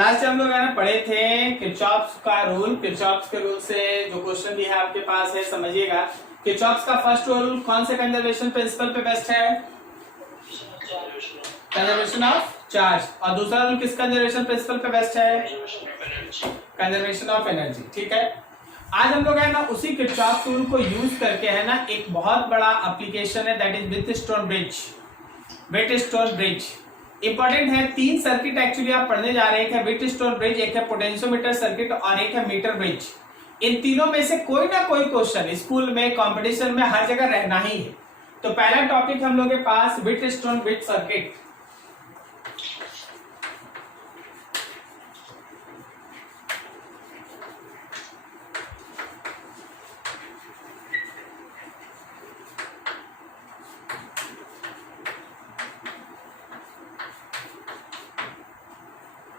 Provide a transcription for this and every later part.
Last हम लोग पढ़े थे किरचॉफ्स का रूल। किरचॉफ्स के रूल से जो क्वेश्चन भी है आपके पास है समझिएगा। किरचॉफ्स का फर्स्ट रूल कौन से कंजर्वेशन प्रिंसिपल पे बेस्ट है? Conservation of charge. और दूसरा रूल किस कंजर्वेशन प्रिंसिपल पे बेस्ट है? Conservation of energy. ठीक है, आज हम लोग है ना उसी किरचॉफ रूल को यूज करके है ना एक बहुत बड़ा एप्लीकेशन है that is Wheatstone bridge. Wheatstone bridge important है। 3 सर्किट एक्चुअली आप पढ़ने जा रहे हैं। एक है व्हीटस्टोन ब्रिज, एक है पोटेंशियोमीटर सर्किट और एक है मीटर ब्रिज। इन तीनों में से कोई ना कोई क्वेश्चन स्कूल में, कंपटीशन में हर जगह रहना ही है। तो पहला टॉपिक हम लोग के पास Wheatstone bridge circuit.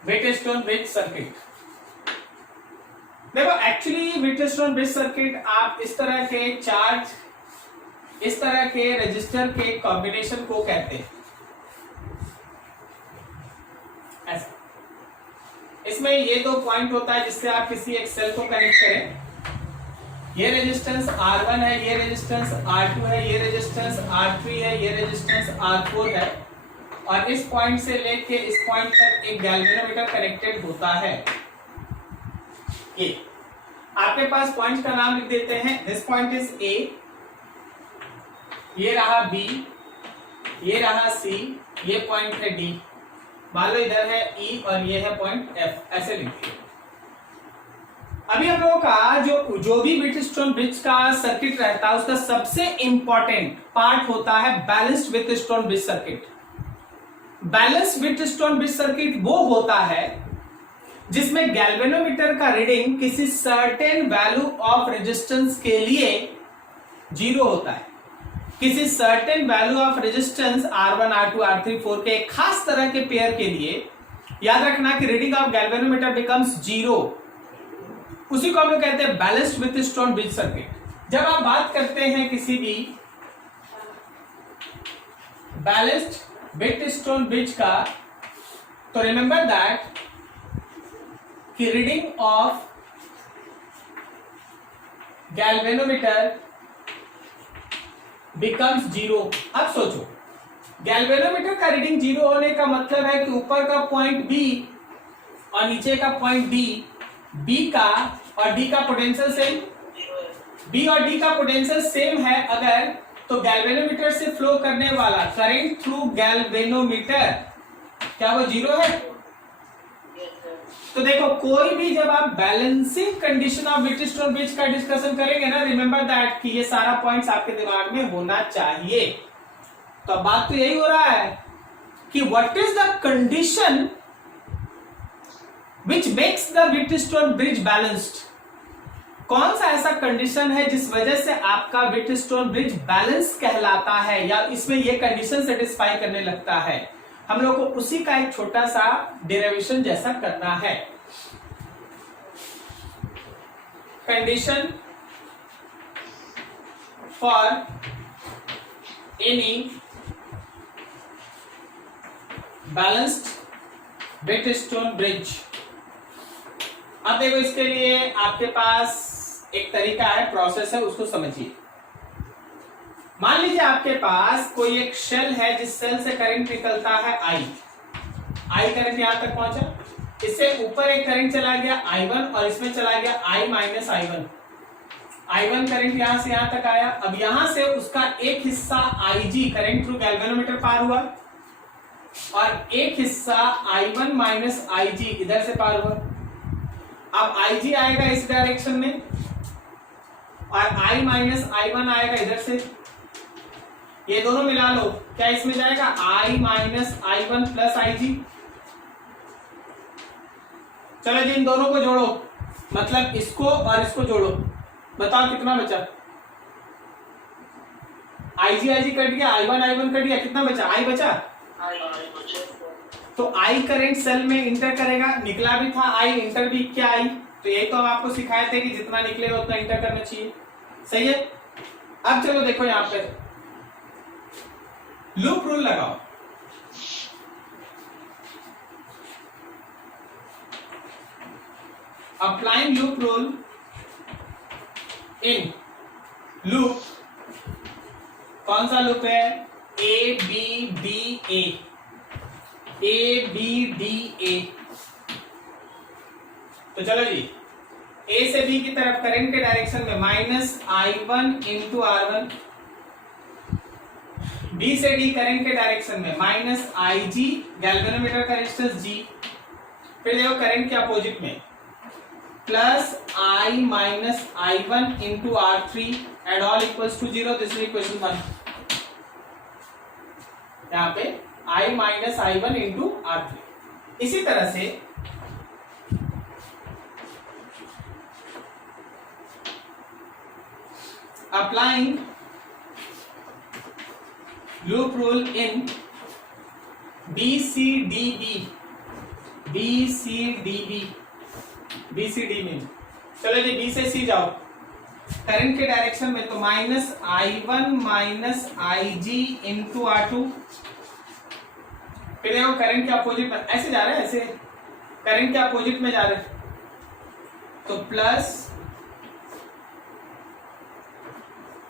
Wheatstone bridge circuit. देखो एक्चुअली व्हीटस्टोन ब्रिज सर्किट आप इस तरह के चार्ज, इस तरह के रेजिस्टर के कॉम्बिनेशन को कहते हैं। ऐसा इसमें ये 2 पॉइंट होता है जिससे आप किसी एक सेल को कनेक्ट करें। ये रेजिस्टेंस R1 है, ये रेजिस्टेंस R2 है, ये रेजिस्टेंस R3 है, ये रेजिस्टेंस R4 है और इस पॉइंट से लेके इस पॉइंट तक एक गैल्वेनोमीटर कनेक्टेड होता है। ये आपके पास पॉइंट का नाम लिख देते हैं। दिस पॉइंट इज A, ये रहा B, ये रहा C, ये पॉइंट है D, मान लो इधर है E और ये है पॉइंट F। ऐसे लिखिए। अभी हम लोगों का जो भी व्हीटस्टोन ब्रिज का सर्किट रहता है उसका सबसे इंपॉर्टेंट पार्ट होता है balanced Wheatstone bridge circuit. Balanced Wheatstone bridge circuit वो होता है जिसमें गैल्वेनोमीटर का रीडिंग किसी सर्टेन वैल्यू ऑफ रेजिस्टेंस के लिए 0 होता है। किसी certain value of resistance R1, R2, R3, 4 के एक खास तरह के पेयर के लिए याद रखना कि रीडिंग ऑफ गैल्वेनोमीटर बिकम्स 0। उसी को हम लोग कहते हैं बैलेंस्ड व्हीटस्टोन ब्रिज सर्किट। जब आप बात करते हैं किसी भी बैलेंस्ड व्हीटस्टोन ब्रिज का तो रिमेंबर दैट कि रीडिंग ऑफ गैल्वेनोमीटर बिकम्स 0। अब सोचो गैल्वेनोमीटर का रीडिंग 0 होने का मतलब है कि ऊपर का पॉइंट B और नीचे का पॉइंट D, B का और D का पोटेंशियल सेम, B और D का पोटेंशियल सेम है अगर तो गैल्वेनोमीटर से फ्लो करने वाला करंट थ्रू गैल्वेनोमीटर क्या वो 0 है? तो देखो कोई भी जब आप balancing condition of Wheatstone bridge का डिस्कशन करेंगे ना, रिमेंबर दैट कि ये सारा पॉइंट्स आपके दिमाग में होना चाहिए। तो बात तो यही हो रहा है कि what is the condition which makes the Wheatstone bridge balanced. कौन सा ऐसा कंडीशन है जिस वजह से आपका व्हीटस्टोन ब्रिज बैलेंस कहलाता है या इसमें यह कंडीशन सेटिस्फाई करने लगता है। हम लोग को उसी का एक छोटा सा डेरिवेशन जैसा करना है। Condition for any balanced Wheatstone bridge. अब देखो इसके लिए आपके पास एक तरीका है, प्रोसेस है, उसको समझिए। मान लीजिए आपके पास कोई एक शेल है जिस शेल से करंट निकलता है I करंट यहां तक पहुंचा, इससे ऊपर एक करंट चला गया I1 और इसमें चला गया I माइनस I1 करंट यहां से यहां तक आया। अब यहां से उसका एक हिस्सा IG करंट थ्रू गैल्वेनोमीटर पार हुआ और एक हिस्सा I1 माइनस IG इधर से पार हुआ। अब IG आएगा इस डायरेक्शन में और I माइनस I1 आएगा इधर से। ये दोनों मिला लो, क्या इसमें जाएगा I minus I1 plus IG। चलो जी इन दोनों को जोड़ो, मतलब इसको और इसको जोड़ो, बताओ कितना बचा? IG कट गया, I1 कट गया, कितना बचा? I बचा। तो I करंट सेल में इंटर करेगा, निकला भी था I, इंटर भी क्या I। तो यही तो हम आपको सिखाए थे कि जितना निकलेगा उतना इंटर करना चाहिए। सही है। अब चलो देखो यहां पे लूप रूल लगाओ। Applying loop rule in loop, कौन सा लूप है? A B D A, A B D A. तो चलो जी, ए से बी की तरफ करंट के डायरेक्शन में -I1 इंटू R1, बी से डी करंट के डायरेक्शन में -IG, गैल्वेनोमीटर का रेजिस्टेंस G, फिर देखो करंट के अपोजिट में +I minus I1 into R3 and all equals to 0। This is equation 1। यहाँ पे I minus I1 into R3। इसी तरह से अप्लाइंग लूप रूल इन BCDB, BCD में, चलो जी B से C जाओ, करंट के डायरेक्शन में तो -I1 minus IG into R2, फिर देखो करंट के अपोजिट में ऐसे जा रहे हैं, ऐसे करंट के अपोजिट में जा रहे हैं, तो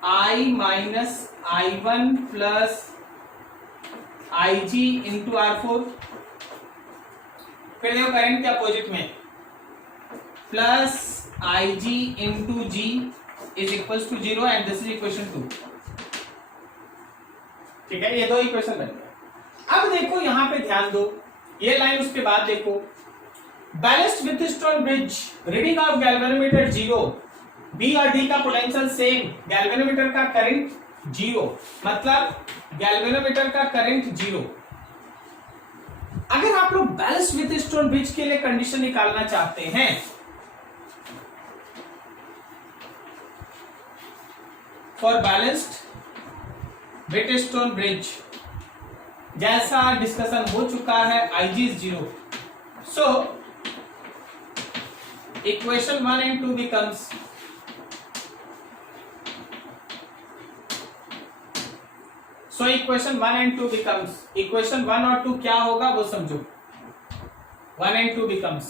I minus I1 plus IG into R4, फिर देखो करंट के अपोजिट में +IG into G is equals to 0 and this is equation 2। ठीक है, ये दो इक्वेशन बन गए। अब देखो यहां पे ध्यान दो, ये लाइन उसके बाद देखो, balanced Wheatstone bridge, reading of galvanometer 0, B और डी का पोटेंशियल सेम, गैल्वेनोमीटर का करंट 0, मतलब गैल्वेनोमीटर का करंट 0। अगर आप लोग बैलेंस्ड व्हीटस्टोन ब्रिज के लिए कंडीशन निकालना चाहते हैं, फॉर बैलेंस्ड व्हीटस्टोन ब्रिज, जैसा डिस्कशन हो चुका है, IG is 0, so equation 1 and 2 becomes equation 1 and 2 becomes, equation 1 और 2 क्या होगा वो समझो। 1 and 2 becomes,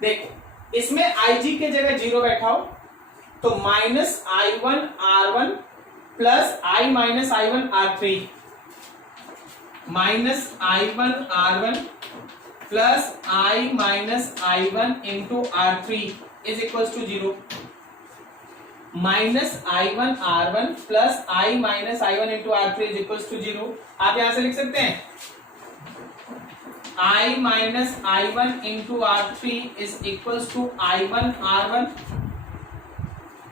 देखो इसमें IG के जगह 0 बैठाओ, तो -I1 R1 plus I minus I1 R3, -I1 R1 plus I minus I1 into R3 is equal to 0, -I1 R1 plus I minus I1 into R3 is equal to 0। आप यहां से लिख सकते हैं I minus I1 into R3 is equal to I1 R1,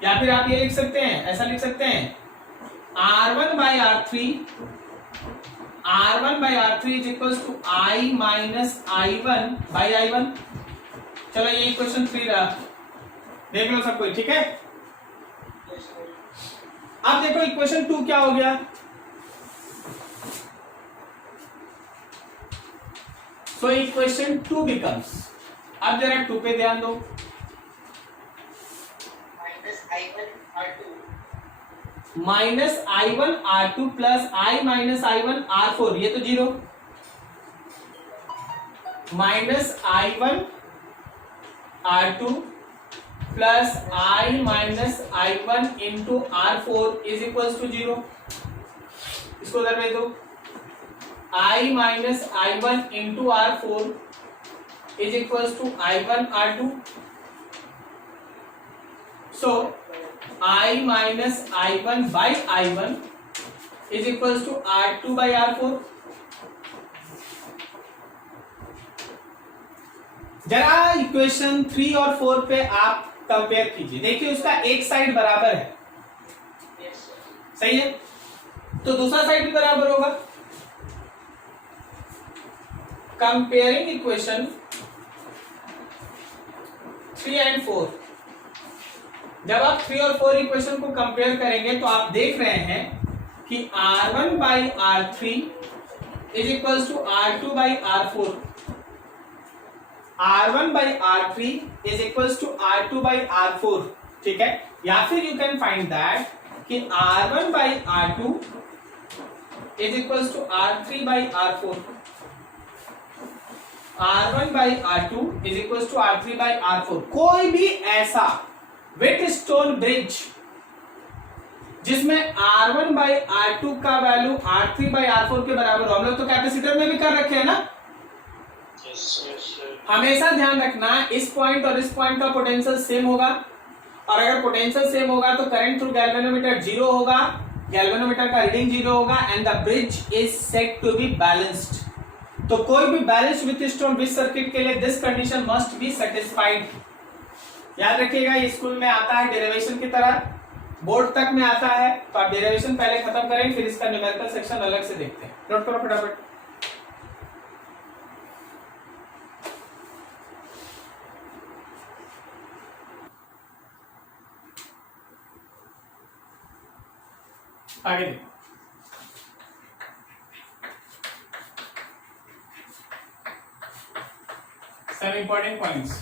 या फिर आप ये लिख सकते हैं, ऐसा लिख सकते हैं R1 by R3 is equal to I minus I1 by I1। चलो ये इक्वेशन 3 रहा, देख लो सब कोई, ठीक है। अब देखो इक्वेशन 2 क्या हो गया, सो इक्वेशन 2 बिकम्स, अब जरा 2 पे ध्यान दो, -I1 R2 plus I minus I1 R4, ये तो 0, -I1 R2 plus I minus I1 into R4 is equal to 0। इसको उधर भेज दो, I minus I1 into R4 is equal to I1 R2, so I minus I1 by I1 is equal to R2 by R4। जरा equation 3 और 4 पे आप compare कीजिए, देखिए उसका एक साइड बराबर है, सही है, तो दूसरा साइड भी बराबर होगा। कंपेयरिंग इक्वेशन 3 and 4, जब आप 3 और 4 इक्वेशन को कंपेयर करेंगे तो आप देख रहे हैं कि R1 by R3 is equal to R2 by R4, R1 by R3 is equal to R2 by R4, ठीक है। या फिर यू कैन फाइंड दैट कि R1 by R2 is equal to R3 by R4, R1 by R2 is equals to R3 by R4। कोई भी ऐसा Wheatstone bridge जिसमें R1 by R2 का वैल्यू R3 by R4 के बराबर हो, हम लोग तो कैपेसिटर में भी कर रखे हैं ना। हमेशा ध्यान रखना इस पॉइंट और इस पॉइंट का पोटेंशियल सेम होगा, और अगर पोटेंशियल सेम होगा तो करंट थ्रू गैल्वेनोमीटर जीरो होगा, गैल्वेनोमीटर का रीडिंग जीरो होगा, and the bridge is said to be balanced. तो कोई भी बैलेंस्ड व्हीटस्टोन ब्रिज सर्किट के लिए this condition must be satisfied. याद रखिएगा, ये स्कूल में आता है डेरिवेशन की तरह, बोर्ड तक में आता है, तो आप डेरिवेशन पहले खत्म करें, फिर इसका न्यूमेरिकल सेक्शन अलग से देखते हैं। नोट करो फटाफट। आगे देखो, some important points।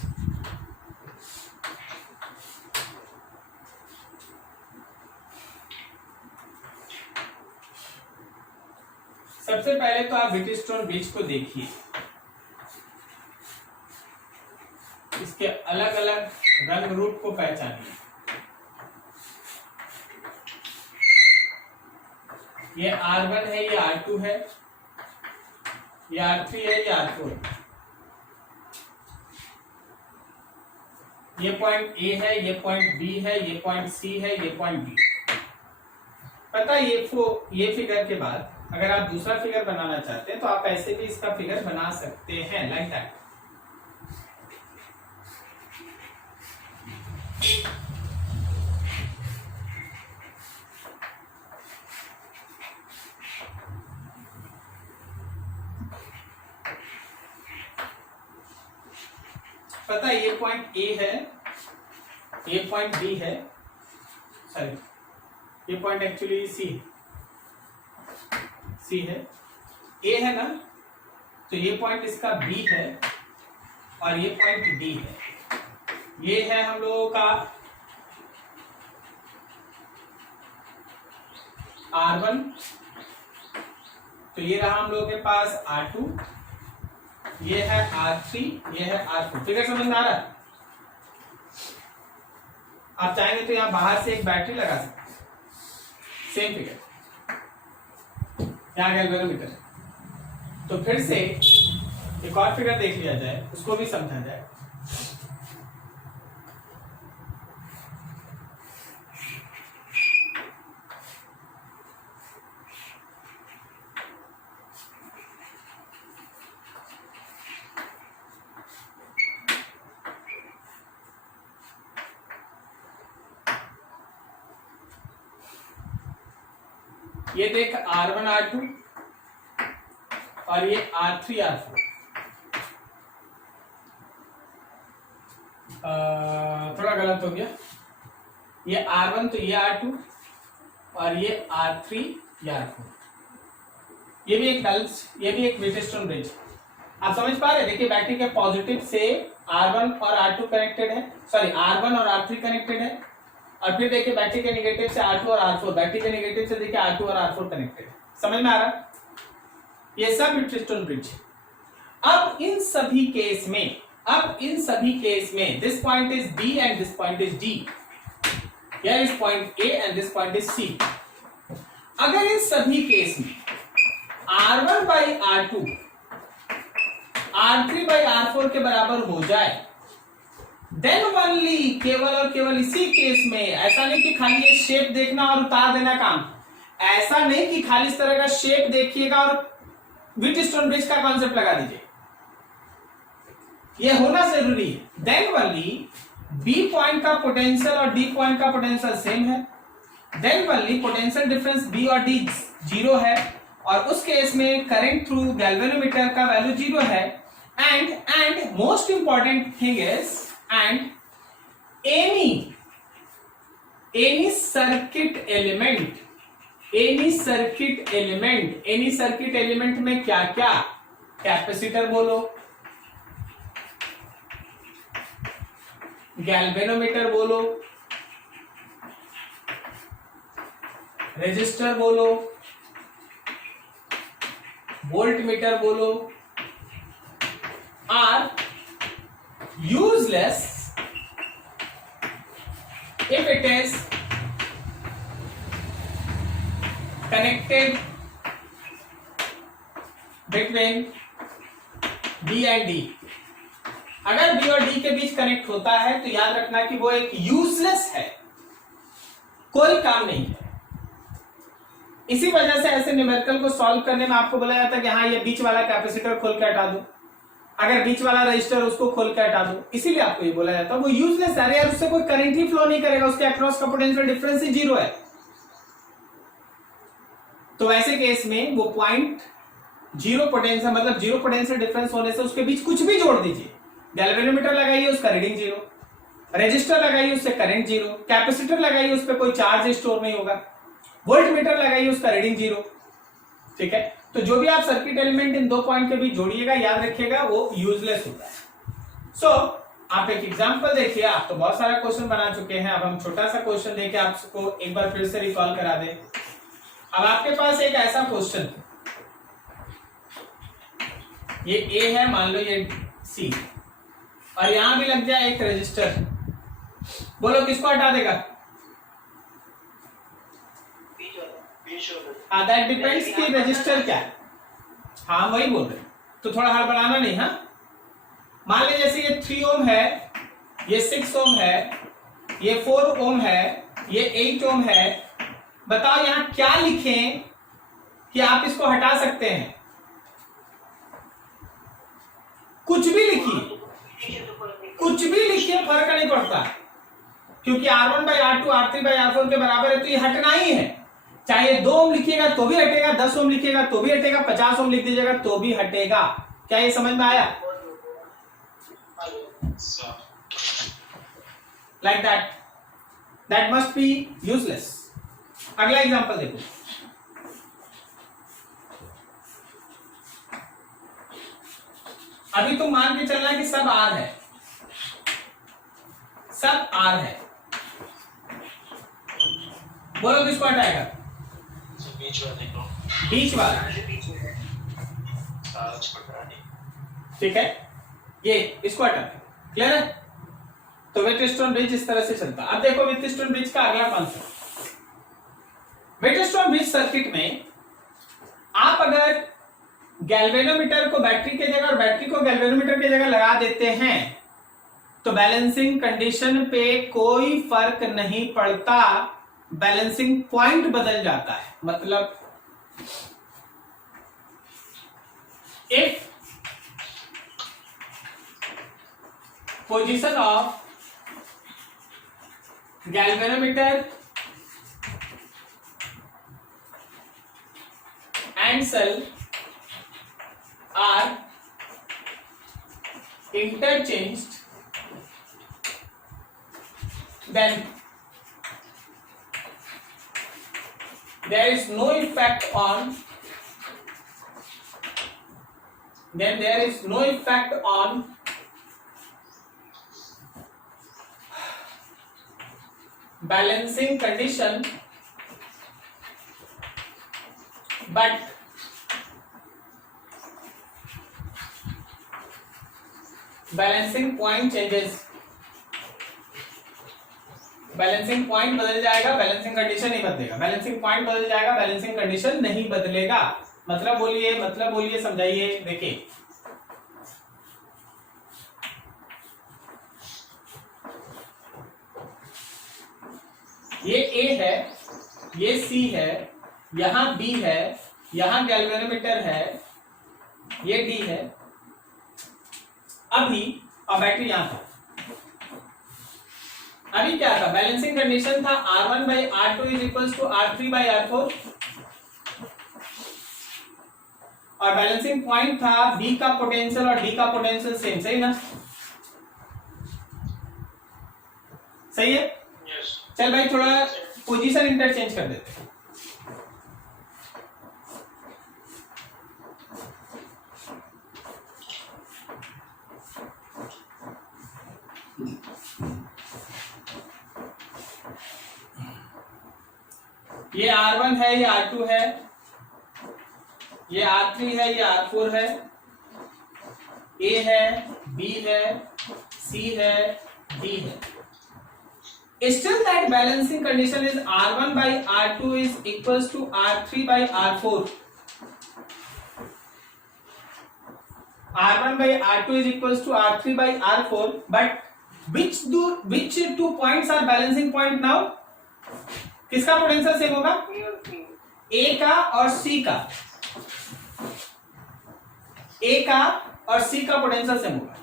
सबसे पहले तो आप व्हीटस्टोन ब्रिज को देखिए, इसके अलग अलग रंग रूप को पहचानिए। ये R1 है, ये R2 है, ये R3 है, ये R4 है। ये पॉइंट A है, ये पॉइंट B है, ये पॉइंट C है, ये पॉइंट D। पता है ये फिगर के बाद अगर आप दूसरा फिगर बनाना चाहते हैं तो आप ऐसे भी इसका फिगर बना सकते हैं, लाइक दैट। पता है ये पॉइंट A है, ये पॉइंट B है, सॉरी ये पॉइंट एक्चुअली C है, A है ना, तो ये पॉइंट इसका B है और ये पॉइंट D है। ये है हम लोगों का R1, तो ये रहा हम लोगों के पास R2, ये है R3, ये है R4। फिगर समझ में आ रहा है? आप चाहेंगे तो यहां बाहर से एक बैटरी लगा सकते हैं, सेम फिगर, यहां गैल्वेनोमीटर। तो फिर से एक और फिगर देख लिया जाए, उसको भी समझा जाए। ये देख R1 R2 और ये R3 R4। थोड़ा गलत हो गया, ये R1 तो ये R2 और ये R3 ये R4। ये भी एक बैलेंस, ये भी एक व्हीटस्टोन ब्रिज। आप समझ पा रहे हैं? देखिए बैटरी के पॉजिटिव से R1 और R2 कनेक्टेड है, सॉरी R1 और R3 कनेक्टेड है, और फिर देखिए बैटरी के नेगेटिव से R2 और R4, बैटरी के नेगेटिव से देखिए R2 और R4 कनेक्टेड है। समझ में आ रहा? ये सब व्हीटस्टोन ब्रिज। अब इन सभी केस में this point is B and this point is D, या इस point A and this point is C। अगर इन सभी केस में R1 by R2 R3 by R4 के बराबर हो जाए, देन ओनली, केवल और केवल इसी केस में, ऐसा नहीं कि खाली ये शेप देखना और उतार देना काम, ऐसा नहीं कि खाली इस तरह का शेप देखिएगा और व्हीटस्टोन ब्रिज का कॉन्सेप्ट लगा दीजिए, ये होना जरूरी है। देन ओनली B पॉइंट का पोटेंशियल और D पॉइंट का पोटेंशियल सेम है, then only potential difference B और D जीरो है, और उस केस में करंट थ्रू गैल्वेनोमीटर का वैल्यू जीरो है, and most important thing is and any circuit element में क्या क्या, कैपेसिटर बोलो, गैल्वेनोमीटर बोलो, रेजिस्टर बोलो, वोल्ट मीटर बोलो, are useless if it is connected between B and D। अगर B और D के बीच कनेक्ट होता है तो याद रखना कि वो एक यूजलेस है, कोई काम नहीं है। इसी वजह से ऐसे न्यूमेरिकल को सॉल्व करने में आपको बोला जाता है कि हाँ ये बीच वाला कैपेसिटर खोल के हटा दो, अगर बीच वाला रजिस्टर उसको खोल के हटा दो, इसीलिए आपको ये बोला जाता है वो यूजलेस है। यार उससे कोई करंट ही फ्लो नहीं करेगा, उसके अक्रॉस का पोटेंशियल डिफरेंस ही 0 है। तो वैसे केस में वो पॉइंट 0 पोटेंशियल, मतलब 0 पोटेंशियल डिफरेंस होने से उसके बीच कुछ भी जोड़ दीजिए, गैल्वेनोमीटर लगाइए उसका रीडिंग 0, रजिस्टर लगाइए उससे करंट 0, कैपेसिटर लगाइए उस पर कोई चार्ज स्टोर नहीं होगा, वोल्ट मीटर लगाइए उसका रीडिंग 0। ठीक है, तो जो भी आप सर्किट एलिमेंट इन 2 पॉइंट के बीच जोड़िएगा याद रखिएगा वो यूजलेस होता है। सो आप एक एग्जांपल देखिए, आप तो बहुत सारा क्वेश्चन बना चुके हैं, अब हम छोटा सा क्वेश्चन देके आपको एक बार फिर से रिकॉल करा दें। अब आपके पास एक ऐसा क्वेश्चन, ये ए है, मान लो ये सी, और यहां भी लग जाए एक रजिस्टर, बोलो किसको हटा देगा? दैट डिपेंड्स कि रजिस्टर क्या है। हाँ वही बोल रहे, तो थोड़ा हड़बड़ाना नहीं। हाँ मान लीजिए जैसे ये 3 ओम है, ये 6 ओम है, ये 4 ओम है, ये 8 ओम है। बताओ यहां क्या लिखें कि आप इसको हटा सकते हैं? कुछ भी लिखिए, कुछ भी लिखिए, फर्क नहीं पड़ता, क्योंकि R1 by R2 R3 by R4 के बराबर है, तो ये हटना ही है। चाहे 2 ओम लिखिएगा तो भी हटेगा, 10 ओम लिखिएगा तो भी हटेगा, 50 ओम लिख दीजिएगा तो भी हटेगा। क्या ये समझ में आया? Like that must be useless. अगला एग्जांपल देखो, अभी तुम मान के चलना कि सब R है, सब R है, बोलो किसको हटाएगा? बीच वाला। ठीक है, ये इसको हटा, क्लियर है? तो व्हीटस्टोन ब्रिज इस तरह से चलता। अब देखो व्हीटस्टोन ब्रिज का अगला कॉन्सेप्ट। व्हीटस्टोन ब्रिज सर्किट में आप अगर गैल्वेनोमीटर को बैटरी के जगह और बैटरी को गैल्वेनोमीटर की जगह लगा देते हैं तो बैलेंसिंग कंडीशन पे कोई फर्क नहीं पड़ता, बैलेंसिंग पॉइंट बदल जाता है। मतलब if position of galvanometer and cell are interchanged, then there is no effect on balancing condition, but balancing point changes. Balancing point बदल जाएगा, बैलेंसिंग कंडीशन नहीं बदलेगा। बैलेंसिंग पॉइंट बदल जाएगा, बैलेंसिंग कंडीशन नहीं बदलेगा। मतलब बोलिए, समझाइए। देखिए ये A है, ये C है, यहां B है, यहां गैल्वेनोमीटर है, ये D है। अभी और बैटरी यहां था। अभी क्या था? बैलेंसिंग कंडीशन था R1 by R2 is equals to R3 by R4, और बैलेंसिंग पॉइंट था B का पोटेंशियल और D का पोटेंशियल सेम। सही ना? सही है? yes. चल भाई थोड़ा पोजीशन इंटरचेंज कर देते हैं। ये R1 है, ये R2 है, ये R3 है, ये R4 है, ए है, बी है, सी है, डी है. Still that balancing condition is R1 by R2 is equals to R3 by R4. R1 by R2 is equals to R3 by R4. But which two points are balancing point now? किसका potential same होगा? A का और C का. A का और C का potential same होगा.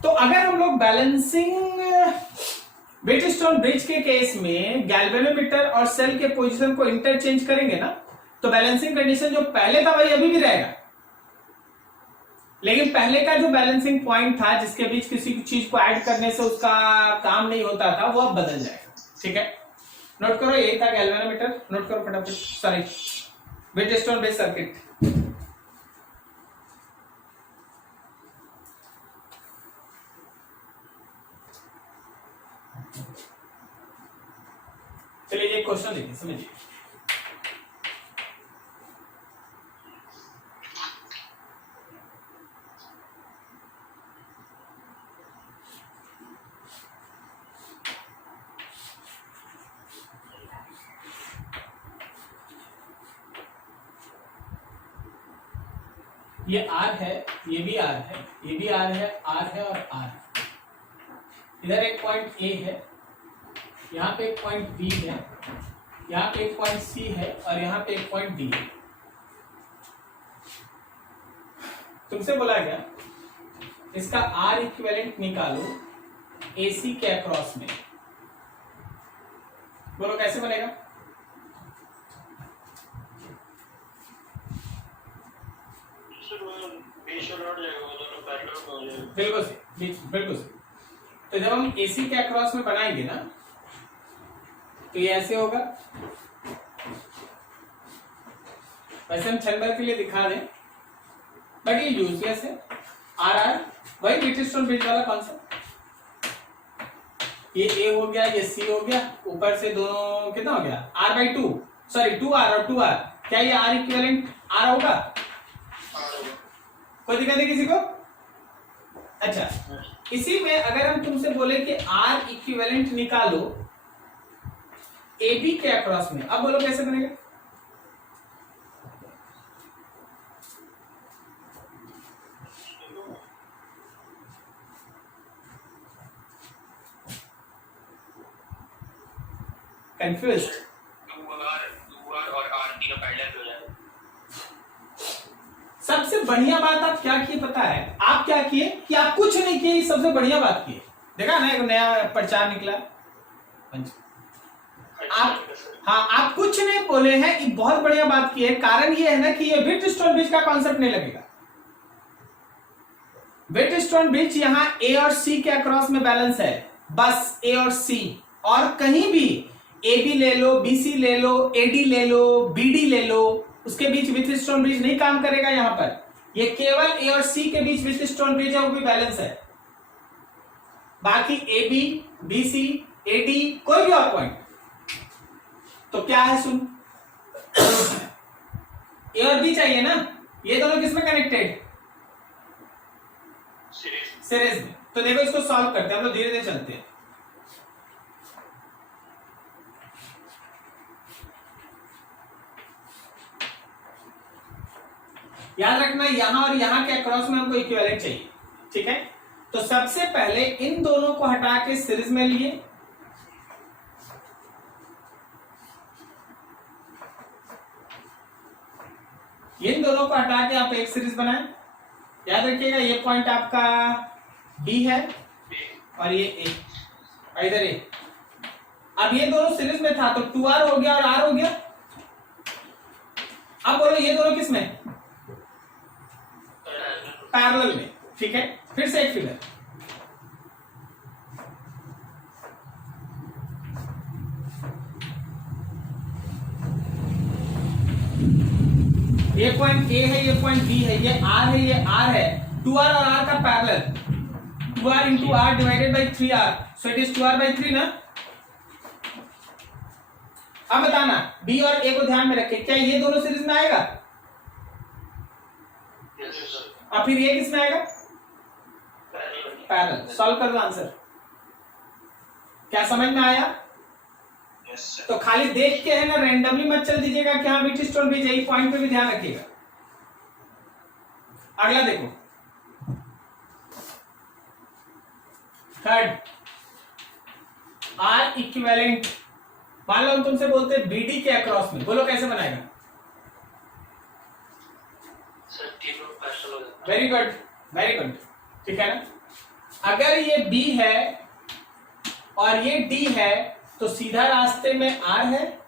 तो अगर हम लोग बैलेंसिंग व्हीटस्टोन ब्रिज के केस में गैल्वेनोमीटर और सेल के पोजीशन को इंटरचेंज करेंगे ना, तो बैलेंसिंग कंडीशन जो पहले था वही अभी भी रहेगा, लेकिन पहले का जो बैलेंसिंग पॉइंट था जिसके बीच किसी चीज को ऐड करने से उसका काम नहीं होता था, वो अब बदल जाएगा. ठीक है, नोट करो. ये था गैल्वेनोमीटर, नोट करो फटाफट. Sorry, Wheatstone bridge circuit. चलिए ये क्वेश्चन देखिए, समझिए. ये R है, ये भी R है, ये भी R है, R है और R है. इधर एक पॉइंट A है, यहाँ पे एक पॉइंट B है, यहाँ पे एक पॉइंट C है और यहाँ पे एक पॉइंट D है. तुमसे बोला गया इसका R इक्विवेलेंट निकालो AC के अक्रॉस में. बोलो कैसे बनेगा? बिल्कुल सही, बिल्कुल सही. तो जब हम AC के अक्रॉस में बनाएंगे ना, तो ये ऐसे होगा. वैसे हम छल भर के लिए दिखा दें, बट ये यूजलेस है. RR वही व्हीटस्टोन ब्रिज वाला कॉन्सेप्ट. ये A हो गया, ये C हो गया, ऊपर से दोनों कितना हो गया? R/2, सॉरी 2R और 2R. क्या ये R इक्विवेलेंट R होगा? कोई दिक्कत है किसी को? अच्छा, इसी में अगर हम तुमसे बोले कि R इक्विवेलेंट निकालो AB के अक्रॉस में, अब बोलो कैसे बनेगा? कंफ्यूज? सबसे बढ़िया बात आप क्या किए पता है? आप क्या किए कि आप कुछ नहीं किए, सबसे बढ़िया बात किए. देखा ना, एक नया प्रचार निकला. आप कुछ नहीं बोले हैं, ये बहुत बढ़िया बात की है. कारण ये है ना कि ये व्हीटस्टोन ब्रिज का कॉन्सेप्ट नहीं लगेगा. व्हीटस्टोन ब्रिज यहाँ A और C के अक्रॉस में बैलेंस है, बस A और C. और कहीं भी AB ले लो, BC ले लो, AD ले लो, BD ले लो, उसके बीच व्हीटस्टोन ब्रिज नहीं काम करेगा. यहां पर ये केवल A और C के बीच व्हीटस्टोन ब्रिज है, वो भी बैलेंस है. बाकी AB, BC, AD कोई भी और पॉइंट, तो क्या है? सुन, A और B चाहिए ना, ये दोनों किसमें कनेक्टेड? सीरीज में. तो देखो इसको सॉल्व करते हैं हम लोग, धीरे धीरे चलते हैं. याद रखना यहां और यहां के अक्रॉस में हमको इक्विवेलेंट चाहिए. ठीक है, तो सबसे पहले इन दोनों को हटा के सीरीज में लिए. इन दोनों को हटा के आप एक सीरीज बनाएं. याद रखिएगा ये पॉइंट आपका B है और ये A, इधर A. अब ये दोनों सीरीज में था तो 2R हो गया और R हो गया. अब बोलो ये दोनों किस में? पैरेलल में. ठीक है, फिर से एक फिगर. ये पॉइंट A है, ये पॉइंट B है, ये R है, ये R है. 2R और R का parallel, 2R into R divided by 3R, so it is 2R by 3 ना. अब बताना B और A को ध्यान में रखें, क्या ये दोनों सीरीज में आएगा? और फिर ये किसमें आएगा? पैरेलल। सॉल्व कर दो आंसर। क्या समझ में आया? तो खाली देख के है ना रैंडमली मत चल दीजिएगा कि हाँ व्हीटस्टोन ब्रिज, यही पॉइंट पे भी ध्यान रखिएगा। अगला देखो, थर्ड, आर इक्विवेलेंट। मान लो हम तुमसे बोलते हैं बीडी के अक्रॉस में, बोलो कैसे बनाएगा? वेरी गुड, वेरी गुड, ठीक है ना। अगर ये बी है और ये डी है तो सीधा रास्ते में आर है,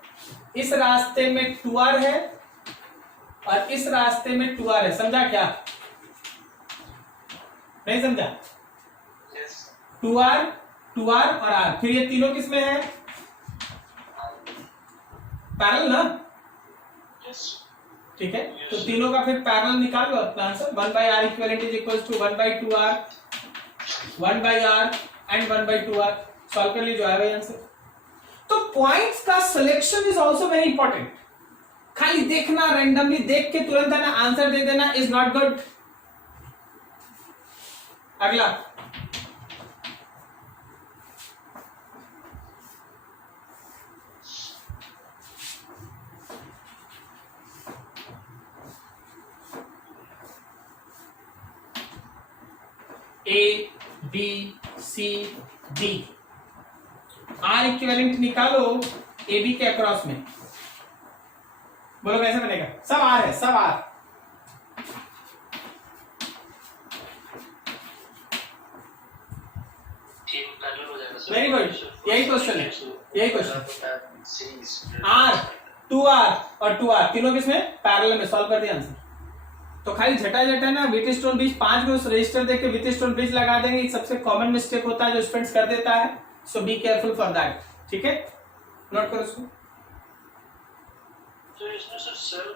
इस रास्ते में 2r है और इस रास्ते में 2r है। समझा क्या? नहीं समझा? 2r, 2r और r, फिर ये तीनों किसमें है? पैरेलल ना? ठीक है, तो तीनों का फिर पैरेलल निकाल लो अपना answer. 1/r equivalent is equal to 1/2r, 1/r and 1/2r। Solve कर लीजिए, आया भाई आंसर। तो पॉइंट्स का selection is also very important. खाली देखना, रैंडमली देख के तुरंत है ना आंसर दे देना इज नॉट गुड। अगला, A B C D, R equivalent निकालो ए बी के अक्रॉस में। बोलो कैसे बनेगा? सब आर है, सब आर। वेरी गुड, यही क्वेश्चन है, यही क्वेश्चन। आर, 2r और 2r तीनों किसमें? पैरेलल में। सॉल्व कर दिया आंसर। तो खाली झटा झटा ना व्हीटस्टोन ब्रिज 5 को रजिस्टर देके व्हीटस्टोन ब्रिज लगा देंगे, एक सबसे कॉमन मिस्टेक होता है जो स्टूडेंट्स कर देता है। सो बी केयरफुल फॉर दैट, ठीक है? नोट करो इसको। तो इसमें सर